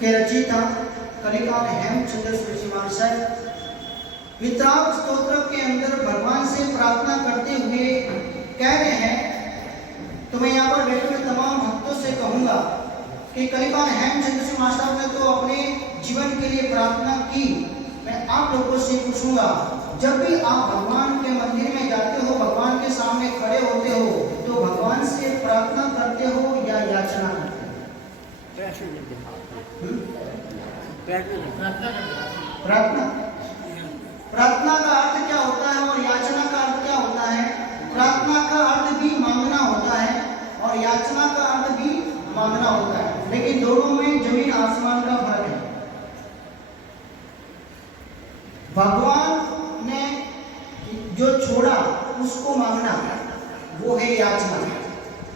के रचयिता कलिकाल हेमचंद्र सूर्य महाशय वितराग स्तोत्र के अंदर भगवान से प्रार्थना करते हुए कह रहे हैं, तो मैं यहाँ पर बैठे हुए तमाम भक्तों से कहूँगा कि कलिकाल हेमचंद्र सूर्य महाशय ने तो अपने जीवन के लिए प्रार्थना की। मैं आप लोगों से पूछूंगा, जब भी आप भगवान के मंदिर में जाते हो, भगवान के सामने खड़े होते हो, तो भगवान से प्रार्थना करते हो या याचना करते हो? प्रार्थना प्रार्थना का अर्थ क्या होता है और याचना का अर्थ क्या होता है? प्रार्थना का अर्थ भी मांगना होता है और याचना का अर्थ भी मांगना होता है, लेकिन दोनों में जमीन आसमान का फर्क है। भगवान ने जो छोड़ा उसको मांगना वो है याचना,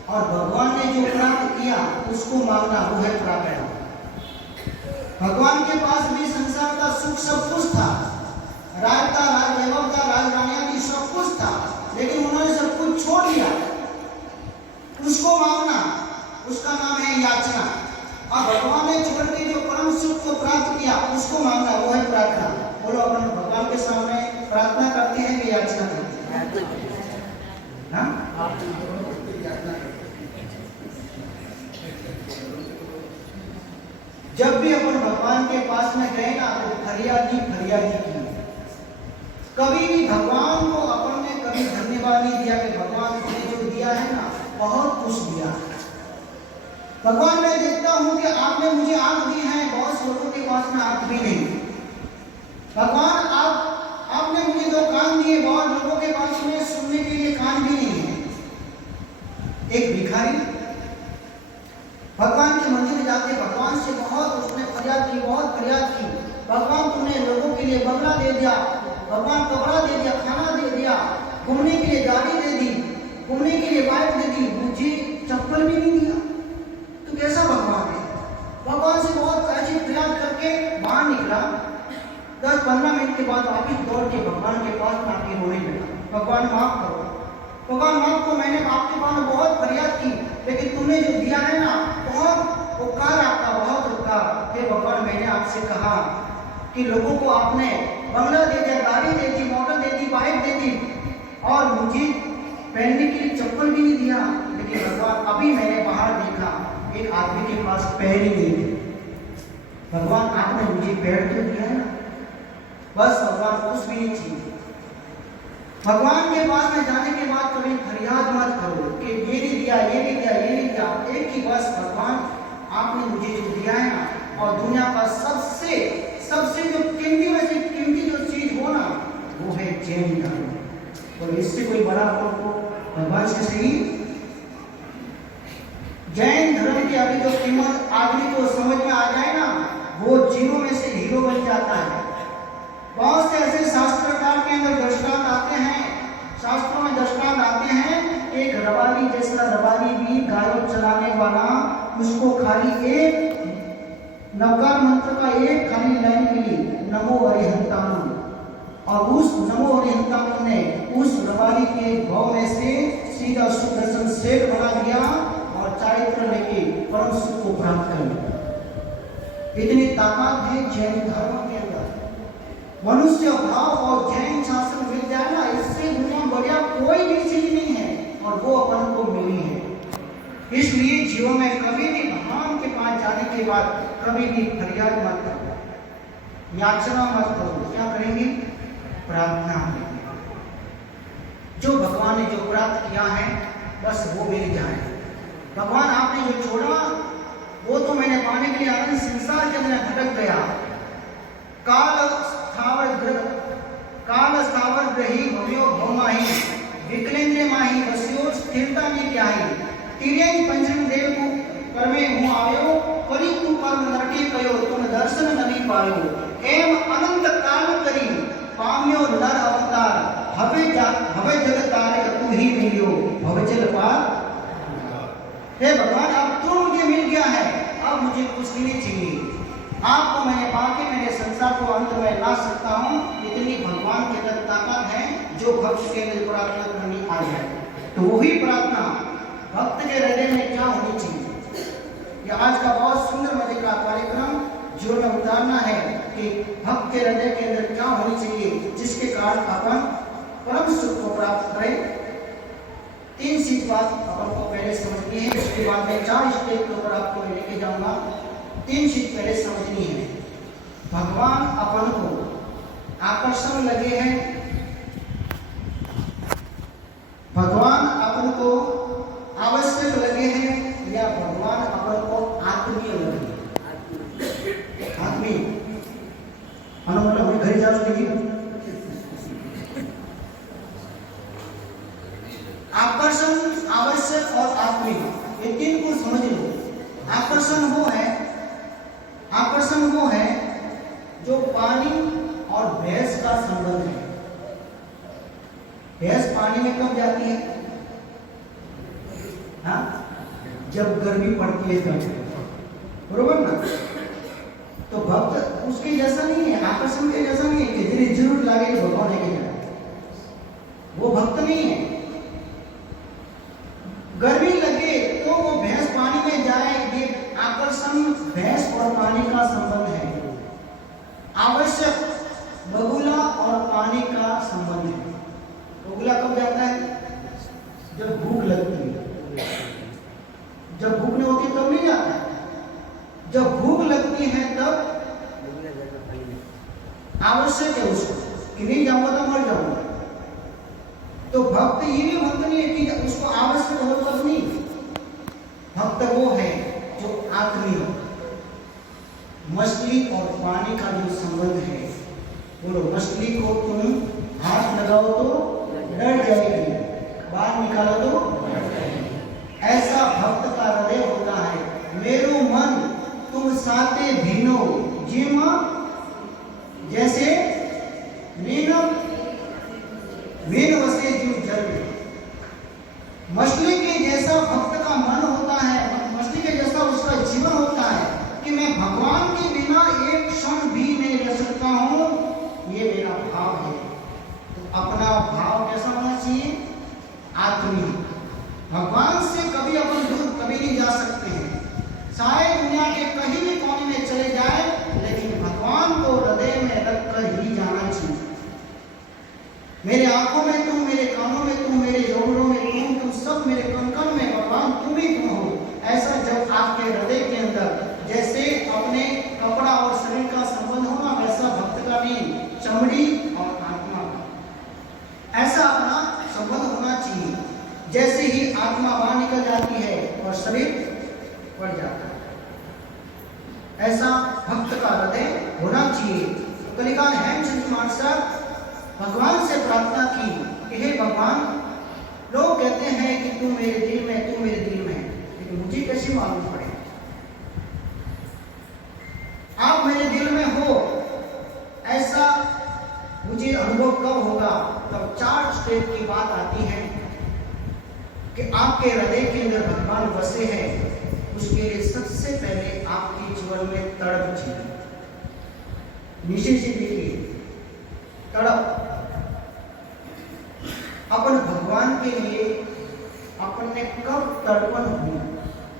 और भगवान ने जो प्राप्त किया उसको मांगना वो है प्रार्थना। भगवान के पास भी संसार का सुख सब कुछ था, राज था, राज वैभव था, राज रानियां थी, सब कुछ था, लेकिन उन्होंने सब कुछ छोड़ दिया। उसको मांगना उसका नाम है याचना, और भगवान ने छोड़ के जो परम सुख को प्राप्त किया उसको मांगना वो है प्रार्थना। बोलो, अपन भगवान के सामने प्रार्थना करते हैं कि याचना करते हैं? हाँ, जब भी अपन भगवान के पास में गए ना तो फरियादी की। कभी भी भगवान को अपन ने कभी धन्यवाद नहीं दिया कि भगवान ने जो दिया है ना बहुत कुछ दिया। भगवान, मैं देखता हूँ कि आपने मुझे आंख दी है, बहुत लोगों के पास में आंख भी नहीं। भगवान, आपने मुझे दो कान दिए, बहुत लोगों के पास में सुनने के लिए कान भी नहीं है। एक भिखारी भगवान के मंदिर में जाके भगवान से उसने फरियाद की, भगवान तुमने लोगों के लिए बंगला दे दिया, भगवान कपड़ा दे दिया, खाना दे दिया, घूमने के लिए गाड़ी दे दी, घूमने के लिए बाइक दे दी, मुझे चप्पल भी नहीं दिया। तो कैसा भगवान है? भगवान से बहुत ऐसी फरियाद करके बाहर निकला। 10-15 मिनट के बाद वापिस दौड़ के भगवान के पास आके रोने लगा, भगवान माफ करो, भगवान माफ करो, मैंने आपके पास बहुत फरियाद की, लेकिन तुमने जो दिया है ना बहुत उपकार आपका, बहुत उपकार। फिर भगवान, मैंने आपसे कहा कि लोगों को आपने बंगला दे दिया, गाड़ी दे दी, मोटर दे दी, बाइक दे दी, और मुझे पहनने के लिए चप्पल भी नहीं दिया। लेकिन भगवान, अभी मैंने बाहर देखा एक आदमी के पास पैर ही नहीं थे। भगवान, आपने मुझे पैर तो दिया है ना, बस भगवान कुछ भी नहीं चाहिए। भगवान के पास में जाने के बाद कभी फरियाद मत करो कि ये नहीं दिया, ये नहीं दिया, ये नहीं दिया। एक ही बस, भगवान आपने मुझे जो दिया है ना, और दुनिया का सबसे जो कीमती में से कीमती जो चीज हो ना वो है जैन धर्म। और इससे कोई बड़ा आपको भगवान से सही। जैन धर्म की अभी जो कीमत आदमी को समझ में आ जाए ना, वो जीरो में से हीरो बन जाता है। बहुत से ऐसे शास्त्रकार के अंदर दृष्टांत आते हैं, शास्त्रों में दृष्टांत आते हैं। एक रबारी जैसा रबारी भी गायब चलाने वाला, उसको खाली एक नवकार मंत्र का एक खाली लाइन मिली, नमो अरिहंतानु, और उस नमो अरिहंतानु ने उस रबारी के भाव में से सीधा सुदर्शन सेठ बना दिया और चारित्र लेके परम सुख को प्राप्त कर लिया। इतनी ताकत है जैन धर्म के अंदर। मनुष्य भाव और जैन शासन मिल जाए ना, इससे दुनिया बढ़िया कोई भी चीज नहीं है, और वो अपन को मिली है। इसलिए जीवन में कभी भी भगवान के पास जाने के बाद कभी भी फरियाद मत करो। याचना मत करो, क्या करेंगे? प्रार्थना करेंगे। जो भगवान ने जो प्राप्त किया है बस वो मिल जाए। भगवान आपने जो छोड़ा वो तो मैंने पाने के लिए आनंद संसार के अंदर भटक गया। काल स्थावर ग्रही भव्यो भवमाही विकलेंद्र माही वस्यो स्थिरता में क्या है। तिर्यंग पंचम देव को परमे हूँ आयो परी तू कर्म नरके कयो तुम दर्शन नहीं पायो। एम अनंत काल करी पाम्यो नर अवतार हवे जग तारे तू ही मिलियो भवजल पार। हे भगवान अब तो मुझे मिल गया है, अब मुझे कुछ नहीं चाहिए। आपको मैंने पाके मेरे संसार को अंत में ला सकता हूँ। इतनी भगवान के अंदर ताकत है जो भक्त के अंदर प्रार्थना करनी आ जाए। तो वही प्रार्थना भक्त के हृदय में क्या होनी चाहिए। यह आज का बहुत सुंदर मजे का कार्यक्रम जो में उतारना है कि भक्त के हृदय के अंदर क्या होनी चाहिए जिसके कारण अपन परम सुख को प्राप्त करें। 3 चीज बात अपन को पहले समझनी है, उसके बाद मैं 4 स्टेप के ऊपर आपको लेके जाऊंगा। 3 चीज पहले समझनी है। भगवान अपन को आकर्षण लगे हैं, भगवान अपन को आवश्यक लगे हैं या भगवान अपन को आत्मीय लगे। आत्मीय मतलब घर जा सकते आकर्षण, आवश्यक और आत्मीय, ये 3 को समझ लो। आकर्षण वो है जो पानी और भैंस का संबंध है। भैंस पानी में कब जाती है? हाँ, जब गर्मी पड़ती है तब, बरोबर ना। तो भक्त उसके जैसा नहीं है, आकर्षण के जैसा नहीं है कि जिन्हें जरूर लागे तो भगवान लेके जाए, वो भक्त नहीं है। गर्मी लगे तो वो भैंस पानी में जाए, ये आकर्षण भैंस और पानी का संबंध है। आवश्यक बगुला और पानी का संबंध है। बगुला कब जाता है? जब भूख लगती है। जब भूख नहीं होती तब नहीं जाता है। जब भूख लगती है तब आवश्यक है उसको कि नहीं जाऊंगा तो मर जाऊंगा। तो भक्त ये भी भक्त नहीं है कि उसको आवश्यक हो तब नहीं। भक्त वो है जो आत्मीय, मछली और पानी का जो संबंध है। बोलो, मछली को तुम हाथ लगाओ तो डर जाएगी, बाहर निकालो तो ऐसा भक्त का हृदय होता है। मेरो मन तुम साथे भीनो जिम जैसे मीन वसे जीव जल में। मछली के जैसा भक्त का मन होता है, मछली के जैसा उसका जीवन होता है कि मैं भगवान के बिना एक क्षण भी नहीं रह सकता हूँ, ये मेरा भाव है। तो अपना भाव कैसा होना चाहिए? आत्मीय। भगवान से कभी अपन दूर कभी नहीं जा सकते हैं, शायद दुनिया के कहीं भी कोने में चले जाए, लेकिन भगवान को हृदय में रख कर ही जाना चाहिए। मेरे आंखों में तुम, मेरे कानों में तुम, मेरे जोड़ों में तुम सब मेरे कंकण में भगवान तुम ही तुम हो। ऐसा जब आपके हृदय के अंदर जैसे अपने कपड़ा और शरीर का संबंध होना, वैसा भक्त का भी चमड़ी और आत्मा का ऐसा अपना संबंध होना चाहिए। जैसे ही आत्मा बाहर निकल जाती है और शरीर बढ़ जाता है, ऐसा भक्त का हृदय होना चाहिए। कलिकाल हेमचंद मानसर भगवान से प्रार्थना की कि हे भगवान, लोग कहते हैं कि तू मेरे दिल में, तू मेरे दिल में, लेकिन मुझे कैसे मालूम पड़े आप मेरे दिल में हो? ऐसा मुझे अनुभव कब होगा? तब 4 स्टेप की बात आती है कि आपके हृदय के अंदर भगवान बसे हैं। उसके लिए सबसे पहले आपके जीवन में तड़प चाहिए। नीचे से देखिए, तड़प। अपन भगवान के लिए अपन ने कब तड़पन हुई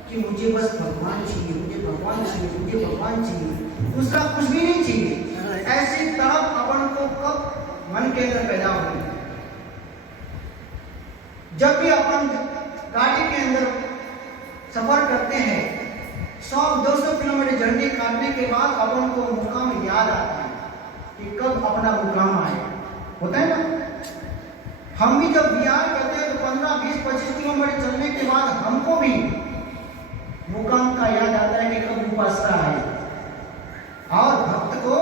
कि मुझे बस भगवान चाहिए, मुझे भगवान चाहिए, मुझे भगवान चाहिए, दूसरा कुछ भी नहीं चाहिए। ऐसी तड़प अपन को कब मन के अंदर पैदा हुई? जब भी अपन गाड़ी के अंदर सफर करते हैं, 100-200 किलोमीटर जर्नी काटने के बाद अपन को मुकाम याद आता है। अपना मुकाम आए। होता है ना, हम भी जब बिहार करते हैं तो 15, 20, 25 किलोमीटर चलने के बाद हमको भी मुकाम का याद आता है कि कब उपासना आए। और भक्त को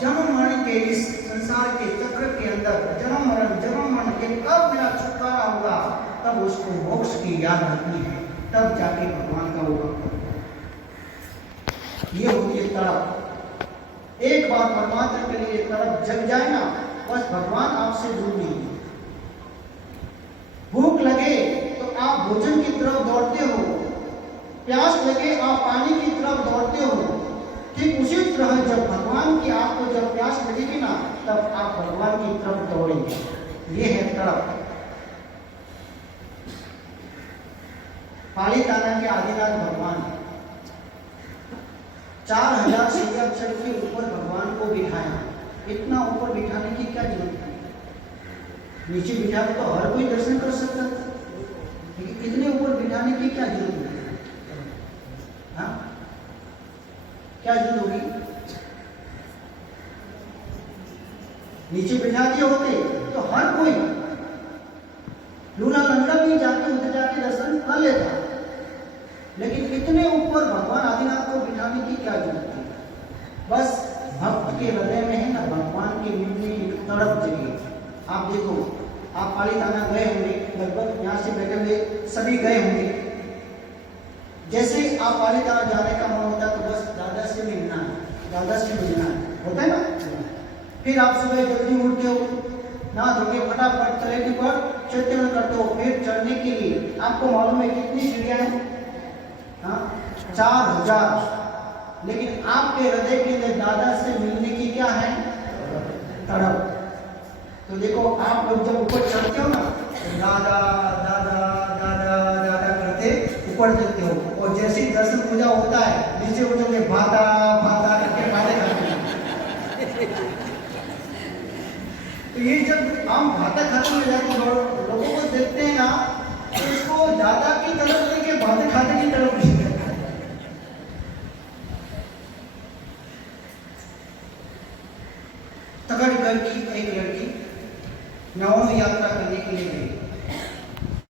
जन्म मरण के इस संसार के चक्र के अंदर जन्म मरण के कब मेरा छुटकारा होगा, तब उसको मोक्ष की याद आती है, तब जाके भगवान का वो ये होती है तड़प। एक बार परमात्मा के लिए तड़प जग जाए ना, बस भगवान आपसे दूर नहीं। भूख लगे तो आप भोजन की तरफ दौड़ते हो, प्यास लगे आप पानी की तरफ दौड़ते हो। ठीक उसी तरह जब भगवान की आपको जब प्यास लगेगी ना, तब आप भगवान की तरफ दौड़ेंगे। ये है तड़प। पालीताना के आदिनाथ भगवान 4000 सीढ़ी अक्षर के ऊपर भगवान को बिठाया। इतना ऊपर बिठाने की क्या जरूरत है? नीचे बिठा तो हर कोई दर्शन कर सकता था, लेकिन कितने ऊपर बिठाने की क्या जरूरत है? हाँ, क्या जरूरत होगी? नीचे बिठा दिए होते तो हर कोई लूला लंगड़ा भी जाके उधर जाके दर्शन कर लेता, लेकिन इतने ऊपर भगवान आदिनाथ को बिठाने की क्या जरूरत है? बस भक्त के हृदय में है ना भगवान के मिलने की तड़प जगी। आप देखो, आप पालीताना गए होंगे, लगभग यहाँ से बैठे हुए सभी गए होंगे। जैसे आप पालीताना जाने का मन होता है तो बस दादा से मिलना है, दादा से मिलना है, होता है ना। फिर आप सुबह जल्दी उठते हो, ना धोके फटाफट तलेटी पर चढ़ते करते हो। फिर चढ़ने के लिए आपको मालूम है कितनी सीढ़ियां हैं? हाँ, 4000। लेकिन आपके हृदय के अंदर दादा से मिलने की क्या है? तड़प। तो देखो, आप लोग जब ऊपर चढ़ते हो ना, दादा दादा दादा दादा करते ऊपर चलते हो, और जैसे ही दर्शन पूजा होता है नीचे उतरते भाता भाता करके भाते खाते हैं। तो ये जब हम भाता खाते में जाते हैं, लोगों को देखते हैं ना, तो इसको दादा की तरफ लेके भाते खाते की तरफ नहीं। तगड़गढ़ की एक लड़की नाव में यात्रा करने के लिए गई।